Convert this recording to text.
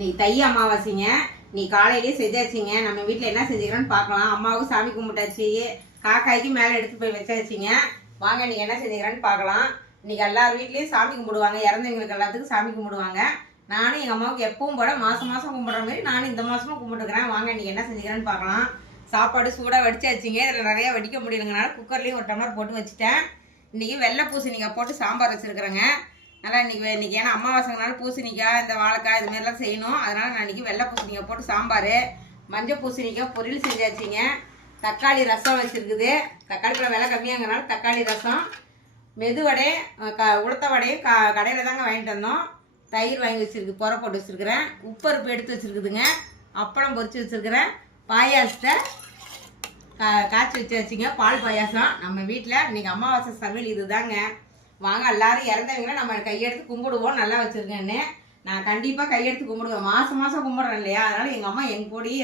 நீ தை அமாவாசைங்க. நீ காலையிலேயே செஞ்சாச்சுங்க. நம்ம வீட்டில் என்ன செஞ்சுக்கிறோன்னு பார்க்கலாம். அம்மாவுக்கு சாமி கும்பிட்டாச்சு, காக்காய்க்கு மேலே எடுத்து போய் வச்சாச்சுங்க. வாங்க இன்னைக்கு என்ன செஞ்சுக்கிறேன்னு பார்க்கலாம். இன்னைக்கு எல்லார் வீட்லேயும் சாமி கும்பிடுவாங்க, இறந்தவங்களுக்கு எல்லாத்துக்கும் சாமி கும்பிடுவாங்க. நானும் எங்கள் அம்மாவுக்கு எப்பவும் போல மாதம் மாதம் கும்பிட்ற மாதிரி நானும் இந்த மாதமும் கும்பிட்டுக்கிறேன். வாங்க இன்னைக்கு என்ன செஞ்சுக்கிறேன்னு பார்க்கலாம். சாப்பாடு சூடாக வடிச்சாச்சுங்க. இதில் நிறையா வடிக்க முடியலங்கனால குக்கர்லேயும் ஒரு டம்ளர் போட்டு வச்சுட்டேன். இன்றைக்கி வெள்ளை பூசணிக்காய் போட்டு சாம்பார் வச்சுருக்குறேங்க. நல்லா இன்றைக்கி ஏன்னா அமாவாசைனால பூசணிக்காய் இந்த வாழைக்காய் இதுமாரிலாம் செய்யணும். அதனால் நான் இன்றைக்கி வெள்ளை பூசணிக்காய் போட்டு சாம்பார், மஞ்சள் பூசணிக்காய் பொரியல் செஞ்சாச்சுங்க. தக்காளி ரசம் வச்சுருக்குது. தக்காளி பழம் விலை கம்மியாங்கிறனால தக்காளி ரசம், மெதுவடை உளுத்த வடையும் கடையில் தாங்க வாங்கிட்டு வந்தோம். தயிர் வாங்கி வச்சுருக்கு, புற போட்டு வச்சுருக்கிறேன். உப்பருப்பு எடுத்து வச்சுருக்குதுங்க. அப்பளம் பொரிச்சு வச்சுருக்கிறேன். பாயாசத்தை காய்ச்சி வச்சுங்க, பால் பாயாசம். நம்ம வீட்டில் இன்றைக்கி அமாவாசை சமையல் இது தாங்க. வாங்க எல்லாரும் இறந்தவங்கள நம்ம கையெடுத்து கும்பிடுவோம். நல்லா வச்சுருக்கேன்னு நான் கண்டிப்பாக கையெடுத்து கும்பிடுவேன். மாதம் மாதம் கும்பிட்றேன் இல்லையா, அதனால் எங்கள் அம்மா என் கூடயே